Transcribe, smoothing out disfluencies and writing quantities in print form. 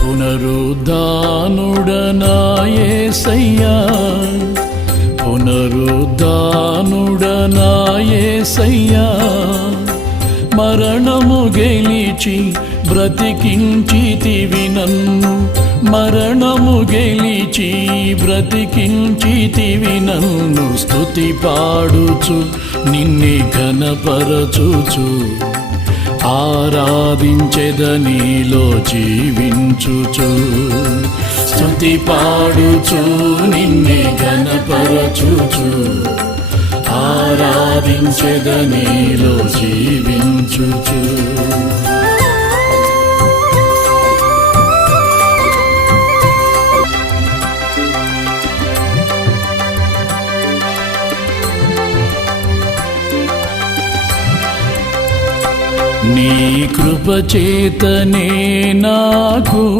పునరుద్ధానుడనా యేసయ్యా, పునరుద్ధానుడనా యేసయ్యా, మరణము గెలిచి బ్రతికించితివి నన్ను, మరణము గెలిచి బ్రతికించితివి నన్ను. స్తుతి పాడుచు నిన్నే ఘనపరచుచు, ఆరాధించెదనీలో జీవించుచు. స్తుతి పాడుచు నిన్నే ఘనపరచుచు, ఆరాధించెదనీలో జీవించుచు. నీ కృపచేతనే నాకు